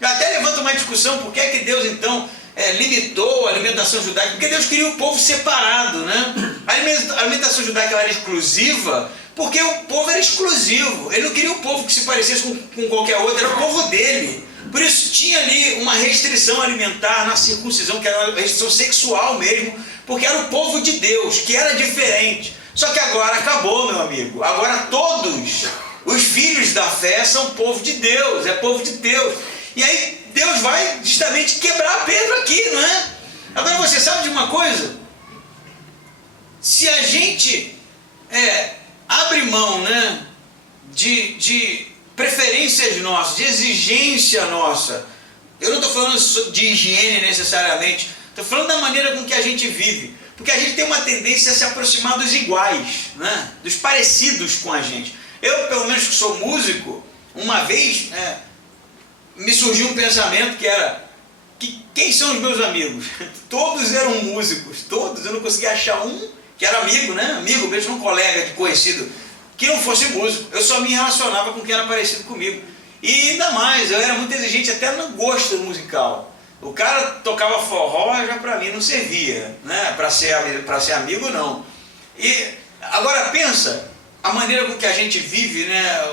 Eu até levanto uma discussão, por que é que Deus então limitou a alimentação judaica? Porque Deus queria o povo separado, né? A alimentação judaica era exclusiva, porque o povo era exclusivo. Ele não queria o povo que se parecesse com qualquer outro, era o povo dele. Por isso tinha ali uma restrição alimentar na circuncisão, que era uma restrição sexual mesmo, porque era o povo de Deus, que era diferente. Só que agora acabou, meu amigo. Agora todos os filhos da fé são povo de Deus, é povo de Deus. E aí Deus vai justamente quebrar Pedro aqui, não é? Agora você sabe de uma coisa? Se a gente abre mão, né, de preferências nossas, de exigência nossa, eu não estou falando de higiene necessariamente, estou falando da maneira com que a gente vive, porque a gente tem uma tendência a se aproximar dos iguais, né? Dos parecidos com a gente. Eu, pelo menos que sou músico, uma vez me surgiu um pensamento que era, quem são os meus amigos? Todos eram músicos, todos, eu não conseguia achar um que era amigo, né? Amigo, mesmo um colega de conhecido, que não fosse músico. Eu só me relacionava com quem era parecido comigo. E ainda mais, eu era muito exigente até no gosto musical. O cara tocava forró, já para mim não servia, né? Para ser amigo, não. E agora pensa, a maneira com que a gente vive, né?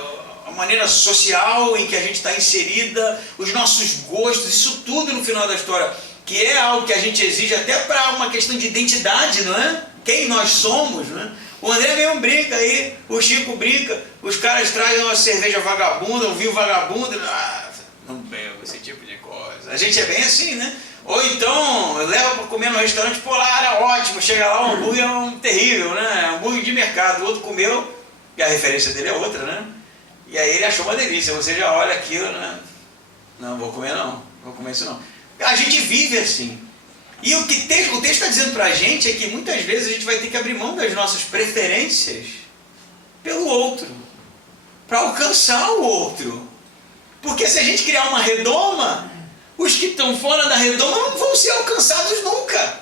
A maneira social em que a gente está inserida, os nossos gostos, isso tudo no final da história, que é algo que a gente exige até para uma questão de identidade, não é? Quem nós somos, né? O André mesmo brinca aí, o Chico brinca, os caras trazem uma cerveja vagabunda, um vinho vagabundo, não bebo esse tipo de coisa. A gente é bem assim, né? Ou então leva para comer no restaurante, pô, lá era ótimo, chega lá, o hambúrguer é terrível, né? Hambúrguer de mercado, o outro comeu, e a referência dele é outra, né? E aí ele achou uma delícia, você já olha aquilo, né? Não, vou comer não, vou comer isso não. A gente vive assim. E o texto está dizendo para a gente é que muitas vezes a gente vai ter que abrir mão das nossas preferências pelo outro, para alcançar o outro. Porque se a gente criar uma redoma, os que estão fora da redoma não vão ser alcançados nunca.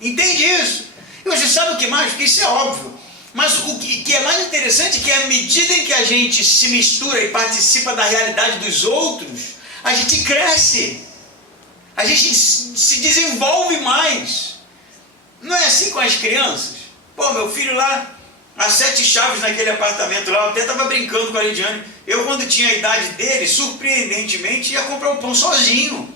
Entende isso? E você sabe o que mais? Porque isso é óbvio. Mas o que é mais interessante é que à medida em que a gente se mistura e participa da realidade dos outros, a gente cresce. A gente se desenvolve mais. Não é assim com as crianças? Pô, meu filho lá, as 7 chaves naquele apartamento lá, eu até estava brincando com a Lidiane. Eu, quando tinha a idade dele, surpreendentemente, ia comprar o pão sozinho.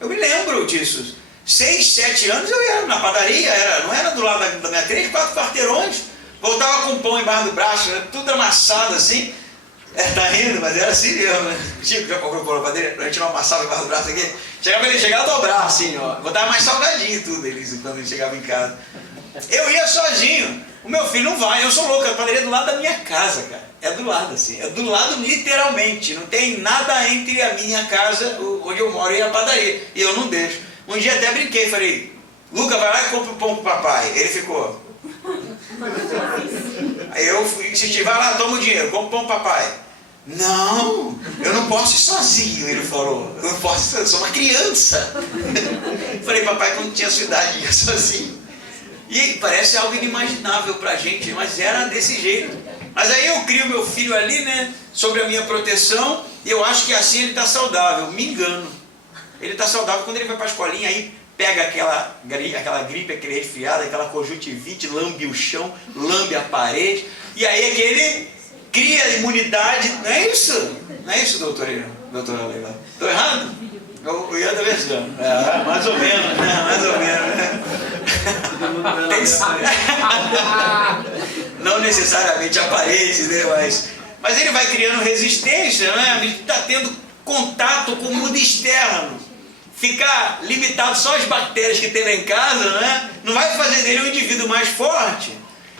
Eu me lembro disso. 6, 7 anos eu ia na padaria, não era do lado da minha 3, 4 quarteirões. Voltava com o pão embaixo do braço, tudo amassado assim. Tá rindo, mas era assim mesmo, né? O Chico já comprou pão na padaria, a gente não amassava embaixo do braço aqui. Ele chegava a dobrar assim, ó. Botava mais salgadinho e tudo, quando ele chegava em casa. Eu ia sozinho. O meu filho não vai, eu sou louco, a padaria é do lado da minha casa, cara. É do lado, assim. É do lado literalmente. Não tem nada entre a minha casa, onde eu moro, e a padaria. E eu não deixo. Um dia até brinquei, falei, Luca, vai lá e compra o pão pro papai. Ele ficou. Aí eu insisti, vai lá, toma o dinheiro, compra o pão pro papai. Não, eu não posso ir sozinho, ele falou. Eu não posso, eu sou uma criança. Falei, papai, quando tinha sua idade, ia sozinho. E parece algo inimaginável pra gente, mas era desse jeito. Mas aí eu crio meu filho ali, né, sobre a minha proteção, e eu acho que assim ele está saudável. Me engano. Ele está saudável quando ele vai para a escolinha, aí pega aquela gripe, aquele resfriado, aquela conjuntivite, lambe o chão, lambe a parede, e aí é que ele cria imunidade. Não é isso? Não é isso, doutora Leila? Estou errado? O Ian está versando. Mais ou menos, né? Mais ou menos, né? Não necessariamente aparente, né? Mas ele vai criando resistência, né? A gente está tendo contato com o mundo externo. Ficar limitado só às bactérias que tem lá em casa, né? Não vai fazer dele um indivíduo mais forte.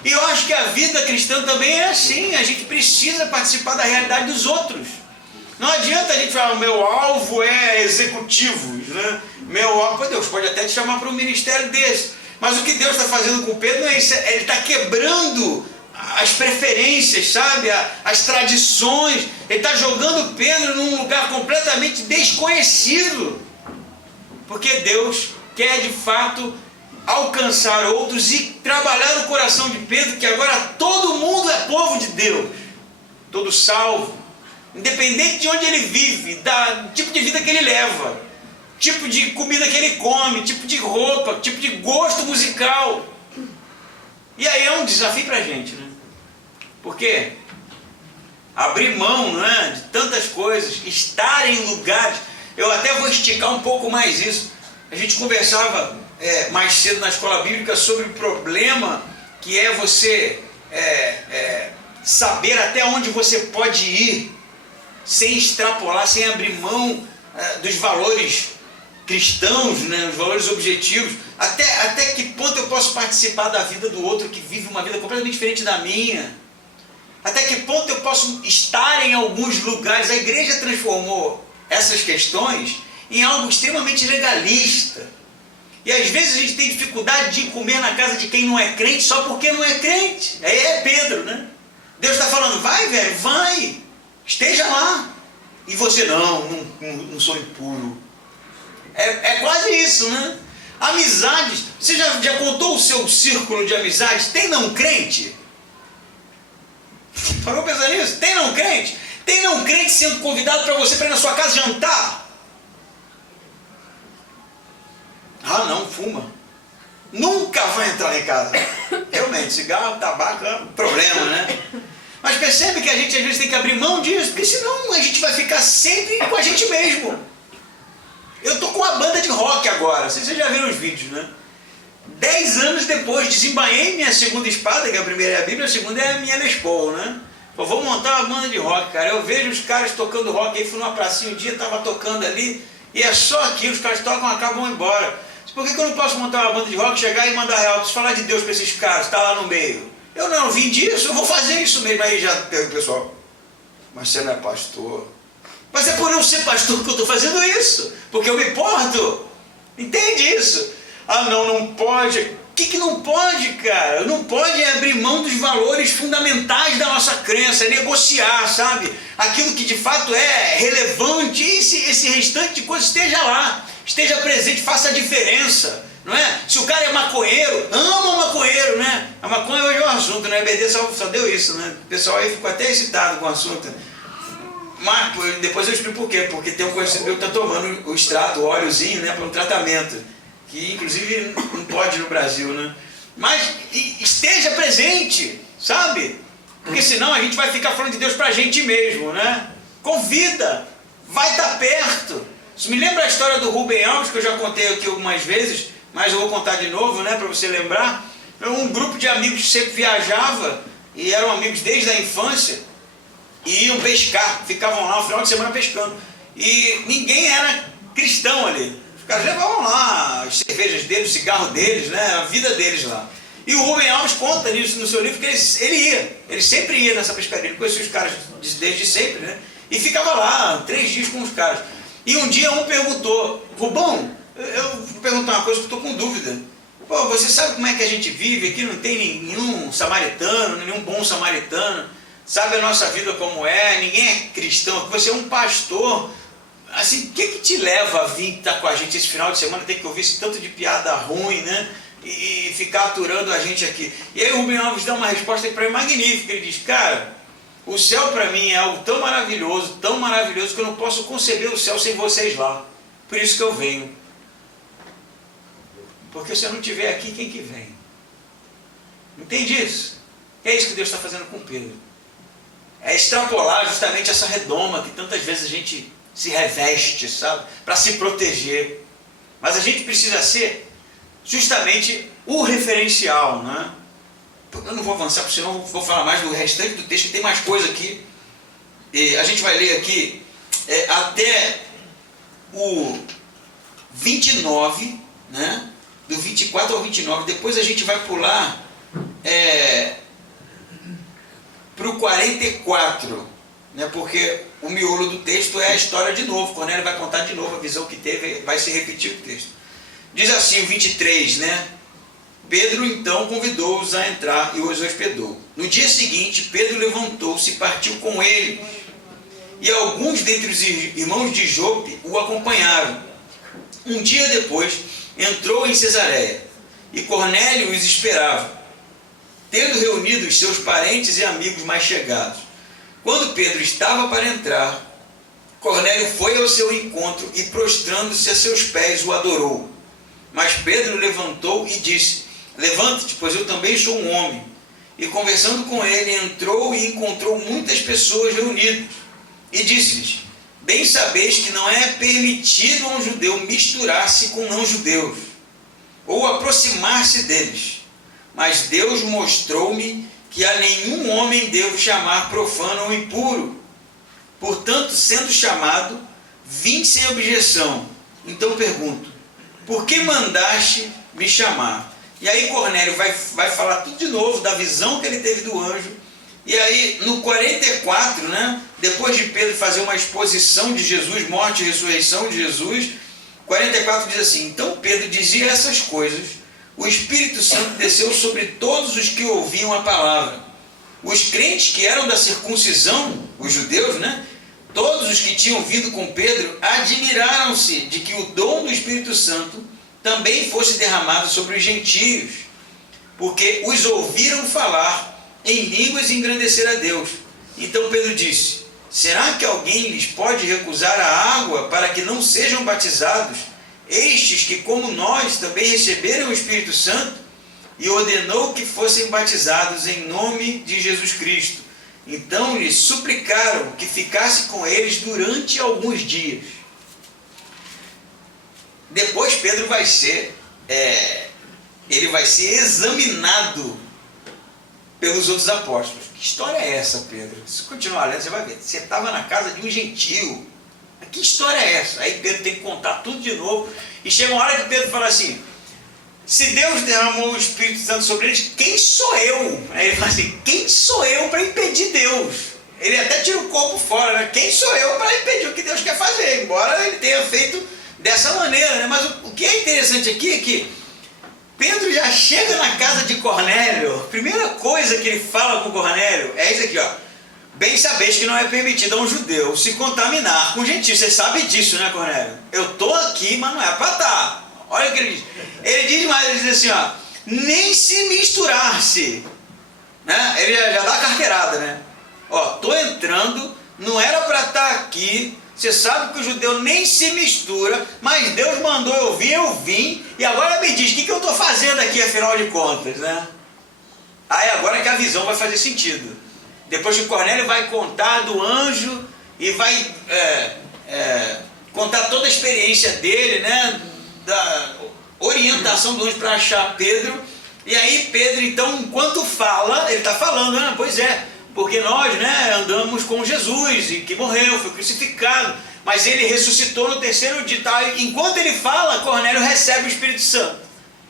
E eu acho que a vida cristã também é assim. A gente precisa participar da realidade dos outros. Não adianta a gente falar, meu alvo é executivos, né? Meu alvo, Deus pode até te chamar para um ministério desse. Mas o que Deus está fazendo com Pedro não é isso. Ele está quebrando as preferências, sabe? As tradições. Ele está jogando Pedro num lugar completamente desconhecido. Porque Deus quer de fato alcançar outros e trabalhar no coração de Pedro, que agora todo mundo é povo de Deus. Todo salvo. Independente de onde ele vive, do tipo de vida que ele leva, tipo de comida que ele come, tipo de roupa, tipo de gosto musical. E aí é um desafio para a gente, né? Porque abrir mão, né, de tantas coisas, estar em lugares... Eu até vou esticar um pouco mais isso. A gente conversava mais cedo na escola bíblica sobre o problema que é você saber até onde você pode ir sem extrapolar, sem abrir mão dos valores cristãos, né, os valores objetivos. Até que ponto eu posso participar da vida do outro que vive uma vida completamente diferente da minha? Até que ponto eu posso estar em alguns lugares? A igreja transformou essas questões em algo extremamente legalista. E às vezes a gente tem dificuldade de comer na casa de quem não é crente só porque não é crente. Aí é Pedro, né? Deus está falando, vai velho, vai, esteja lá. E você, não sou impuro. É quase isso, né? Amizades, você já contou o seu círculo de amizades? Tem não crente? Parou pensar nisso? Tem não crente? Tem não crente sendo convidado para você para ir na sua casa jantar? Ah não, fuma. Nunca vai entrar lá em casa. Realmente, cigarro, tabaco é um problema, né? Mas percebe que a gente às vezes tem que abrir mão disso, porque senão a gente vai ficar sempre com a gente mesmo. Eu tô com uma banda de rock agora, vocês já viram os vídeos, né? 10 anos depois, desembainhei minha segunda espada, que a primeira é a Bíblia, a segunda é a minha Les Paul, né? Eu vou montar uma banda de rock, cara. Eu vejo os caras tocando rock, aí fui numa pracinha um dia, tava tocando ali, e é só aquilo, os caras tocam, acabam embora. Por que eu não posso montar uma banda de rock, chegar e mandar real, preciso falar de Deus para esses caras, tá lá no meio? Eu não vim disso, eu vou fazer isso mesmo. Aí já pega o pessoal, mas você não é pastor. Mas é por eu ser pastor que eu estou fazendo isso, porque eu me importo. Entende isso? Ah não pode. O que não pode, cara? Não pode abrir mão dos valores fundamentais da nossa crença, negociar, sabe? Aquilo que de fato é relevante, e esse restante de coisas esteja lá, esteja presente, faça a diferença, não é? Se o cara é maconheiro, ama o maconheiro, né? A maconha hoje é um assunto, né? A EBD só deu isso, né? O pessoal aí ficou até excitado com o assunto. Mas depois eu explico por quê. Porque tem um conhecido meu que está tomando o extrato, o óleozinho, né? Para um tratamento. Que inclusive não pode no Brasil, né? Mas esteja presente, sabe? Porque senão a gente vai ficar falando de Deus pra gente mesmo, né? Convida, vai estar perto. Isso me lembra a história do Rubem Alves, que eu já contei aqui algumas vezes, mas eu vou contar de novo, né? Para você lembrar. Um grupo de amigos que sempre viajava, e eram amigos desde a infância, e iam pescar, ficavam lá no final de semana pescando. E ninguém era cristão ali. Os caras levavam lá as cervejas deles, o cigarro deles, né? A vida deles lá. E o Rubem Alves conta nisso no seu livro que ele sempre ia nessa pescaria, ele conhecia os caras desde sempre, né? E ficava lá 3 dias com os caras. E um dia um perguntou, Rubão, eu vou perguntar uma coisa que eu estou com dúvida. Pô, você sabe como é que a gente vive aqui? Não tem nenhum samaritano, nenhum bom samaritano. Sabe a nossa vida como é? Ninguém é cristão. Você é um pastor. Assim, o que te leva a vir estar com a gente esse final de semana? Tem que ouvir esse tanto de piada ruim, né? e ficar aturando a gente aqui. E aí o Rubem Alves dá uma resposta para ele magnífica. Ele diz, cara, o céu para mim é algo tão maravilhoso que eu não posso conceber o céu sem vocês lá. Por isso que eu venho. Porque se eu não estiver aqui, quem que vem? Entende isso? É isso que Deus está fazendo com Pedro. É extrapolar justamente essa redoma que tantas vezes a gente se reveste, sabe? Para se proteger. Mas a gente precisa ser justamente o referencial, né? Eu não vou avançar, porque senão vou falar mais do restante do texto, tem mais coisa aqui. E a gente vai ler aqui até o 29, né? Do 24 ao 29. Depois a gente vai pular para o 44, né? Porque o miolo do texto é a história de novo. Cornélio vai contar de novo a visão que teve, vai se repetir o texto. Diz assim o 23, né? Pedro então convidou-os a entrar e os hospedou. No dia seguinte, Pedro levantou-se e partiu com ele. E alguns dentre os irmãos de Jope o acompanharam. Um dia depois, entrou em Cesareia, e Cornélio os esperava, tendo reunido os seus parentes e amigos mais chegados. Quando Pedro estava para entrar, Cornélio foi ao seu encontro e, prostrando-se a seus pés, o adorou. Mas Pedro levantou e disse, levanta-te, pois eu também sou um homem. E conversando com ele, entrou e encontrou muitas pessoas reunidas. E disse-lhes, bem sabeis que não é permitido a um judeu misturar-se com não-judeus, ou aproximar-se deles. Mas Deus mostrou-me que a nenhum homem devo chamar profano ou impuro. Portanto, sendo chamado, vim sem objeção. Então pergunto, por que mandaste me chamar? E aí Cornélio vai falar tudo de novo da visão que ele teve do anjo. E aí no 44, né, depois de Pedro fazer uma exposição de Jesus, morte e ressurreição de Jesus, 44 diz assim, então Pedro dizia essas coisas, o Espírito Santo desceu sobre todos os que ouviam a palavra. Os crentes que eram da circuncisão, os judeus, né, todos os que tinham vindo com Pedro, admiraram-se de que o dom do Espírito Santo também fosse derramado sobre os gentios, porque os ouviram falar em línguas e engrandecer a Deus. Então Pedro disse, será que alguém lhes pode recusar a água para que não sejam batizados, estes que como nós também receberam o Espírito Santo? E ordenou que fossem batizados em nome de Jesus Cristo. Então lhes suplicaram que ficasse com eles durante alguns dias. Depois Pedro vai ser examinado pelos outros apóstolos. Que história é essa, Pedro? Se continuar lendo, você vai ver. Você estava na casa de um gentio. Que história é essa? Aí Pedro tem que contar tudo de novo. E chega uma hora que Pedro fala assim, se Deus derramou o Espírito Santo sobre eles, quem sou eu? Aí ele fala assim, quem sou eu para impedir Deus? Ele até tira o corpo fora, né? Quem sou eu para impedir o que Deus quer fazer? Embora ele tenha feito dessa maneira, né? Mas o que é interessante aqui é que Pedro já chega na casa de Cornélio, a primeira coisa que ele fala com Cornélio é isso aqui, ó. Bem sabeis que não é permitido a um judeu se contaminar com gentio. Você sabe disso, né, Cornélio? Eu estou aqui, mas não é para estar. Olha o que ele diz. Ele diz mais, ele diz assim, ó, nem se misturar-se. Né? Ele já dá a carteirada, né? Ó, estou entrando, não era para estar aqui. Você sabe que o judeu nem se mistura, mas Deus mandou eu vim, e agora me diz, o que eu estou fazendo aqui, afinal de contas, né? Aí agora que a visão vai fazer sentido. Depois que Cornélio vai contar do anjo, e vai contar toda a experiência dele, né? Da orientação do anjo para achar Pedro, e aí Pedro, então, enquanto fala, ele está falando, né? Pois é, porque nós, né, andamos com Jesus, e que morreu, foi crucificado, mas ele ressuscitou no terceiro dia. Tá? Enquanto ele fala, Cornélio recebe o Espírito Santo.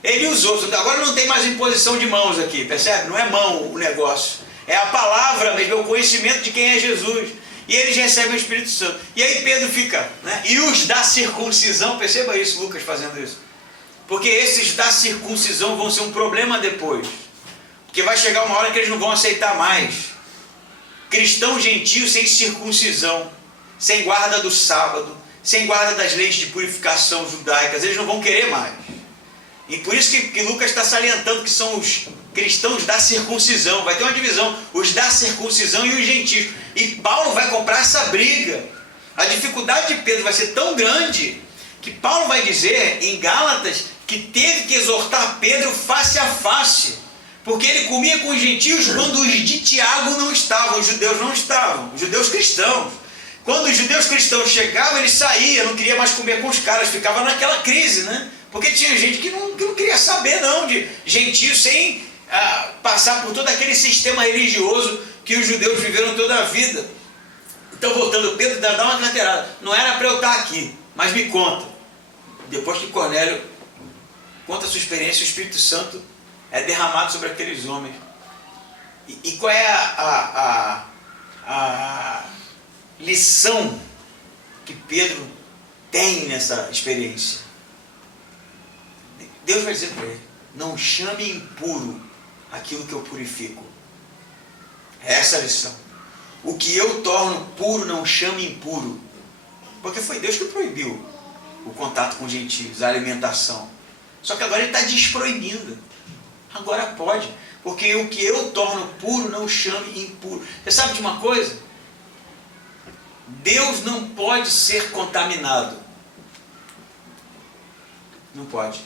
Ele usou, agora não tem mais imposição de mãos aqui, percebe? Não é mão o negócio, é a palavra mesmo, é o conhecimento de quem é Jesus. E eles recebem o Espírito Santo. E aí Pedro fica, né? E os da circuncisão, perceba isso, Lucas fazendo isso. Porque esses da circuncisão vão ser um problema depois. Porque vai chegar uma hora que eles não vão aceitar mais cristão gentio sem circuncisão, sem guarda do sábado, sem guarda das leis de purificação judaicas. Eles não vão querer mais. E por isso que Lucas está salientando que são os cristãos da circuncisão. Vai ter uma divisão, os da circuncisão e os gentios. E Paulo vai comprar essa briga. A dificuldade de Pedro vai ser tão grande que Paulo vai dizer em Gálatas que teve que exortar Pedro face a face. Porque ele comia com os gentios quando os de Tiago não estavam, os judeus não estavam, os judeus cristãos. Quando os judeus cristãos chegavam, ele saía, não queria mais comer com os caras, ficava naquela crise, né? Porque tinha gente que não queria saber não de gentios sem passar por todo aquele sistema religioso que os judeus viveram toda a vida. Então, voltando, Pedro dá uma carteirada. Não era para eu estar aqui, mas me conta. Depois que Cornélio conta a sua experiência, o Espírito Santo é derramado sobre aqueles homens. E qual é a lição que Pedro tem nessa experiência? Deus vai dizer para ele: não chame impuro aquilo que eu purifico. Essa é a lição. O que eu torno puro, não chame impuro. Porque foi Deus que proibiu o contato com gentios, a alimentação. Só que agora ele está desproibindo. Agora pode. Porque o que eu torno puro, não chame impuro. Você sabe de uma coisa? Deus não pode ser contaminado. Não pode.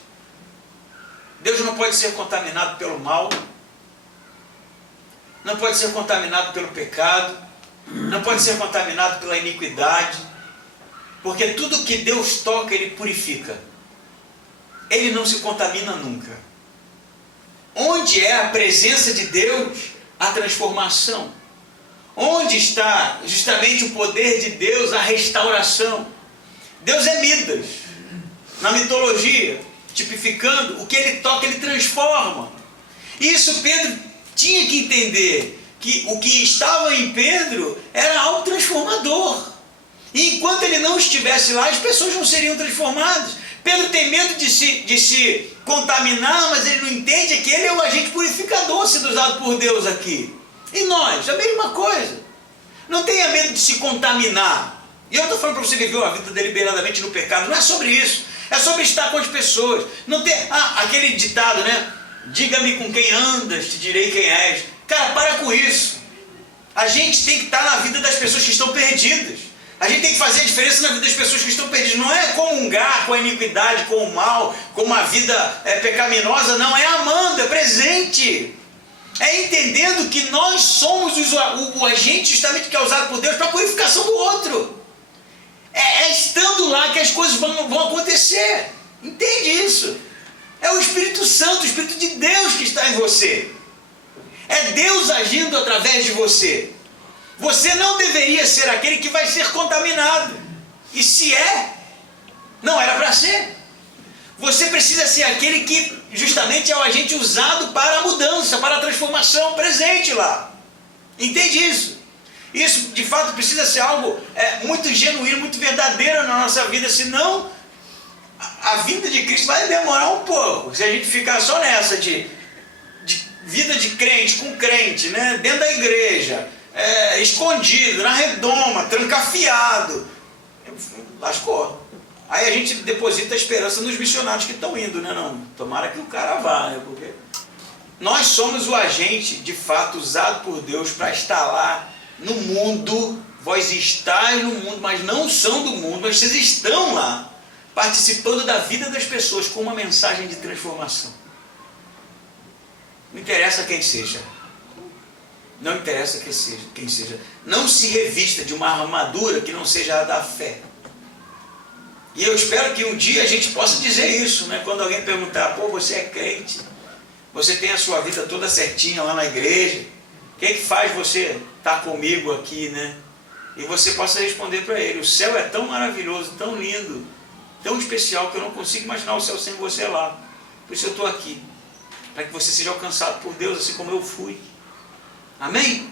Deus não pode ser contaminado pelo mal. Não pode ser contaminado pelo pecado. Não pode ser contaminado pela iniquidade. Porque tudo que Deus toca, Ele purifica. Ele não se contamina nunca. Onde é a presença de Deus, a transformação. Onde está justamente o poder de Deus, a restauração. Deus é Midas. Na mitologia, tipificando, o que Ele toca, Ele transforma. Isso Pedro tinha que entender, que o que estava em Pedro era algo transformador. E enquanto ele não estivesse lá, as pessoas não seriam transformadas. Pedro tem medo de se contaminar, mas ele não entende que ele é o agente purificador sendo usado por Deus aqui. E nós, a mesma coisa. Não tenha medo de se contaminar. E eu estou falando para você viver uma vida deliberadamente no pecado. Não é sobre isso. É sobre estar com as pessoas. Não tem aquele ditado, né? Diga-me com quem andas, te direi quem és. Cara, para com isso. A gente tem que estar na vida das pessoas que estão perdidas. A gente tem que fazer a diferença na vida das pessoas que estão perdidas. Não é comungar com a iniquidade, com o mal, com uma vida pecaminosa. Não, é amando, é presente. É entendendo que nós somos o agente justamente que é usado por Deus para a purificação do outro. É estando lá que as coisas vão acontecer. Entende isso? É o Espírito Santo, o Espírito de Deus que está em você. É Deus agindo através de você. Você não deveria ser aquele que vai ser contaminado. E se não era para ser. Você precisa ser aquele que justamente é o agente usado para a mudança, para a transformação presente lá. Entende isso? Isso de fato precisa ser algo muito genuíno, muito verdadeiro na nossa vida, senão a vinda de Cristo vai demorar um pouco. Se a gente ficar só nessa de vida de crente com crente, né? Dentro da igreja, escondido, na redoma, trancafiado, lascou. Aí a gente deposita a esperança nos missionários que estão indo, né? Não, tomara que o cara vá, né? Porque nós somos o agente de fato usado por Deus para estar lá no mundo. Vós estáis no mundo, mas não são do mundo, mas vocês estão lá, participando da vida das pessoas com uma mensagem de transformação. Não interessa quem seja. Não interessa quem seja. Não se revista de uma armadura que não seja a da fé. E eu espero que um dia a gente possa dizer isso, né? Quando alguém perguntar: pô, você é crente, você tem a sua vida toda certinha lá na igreja, o que é que faz você estar comigo aqui, né? E você possa responder para ele: o céu é tão maravilhoso, tão lindo, tão especial, que eu não consigo imaginar o céu sem você lá. Por isso eu estou aqui, para que você seja alcançado por Deus, assim como eu fui. Amém?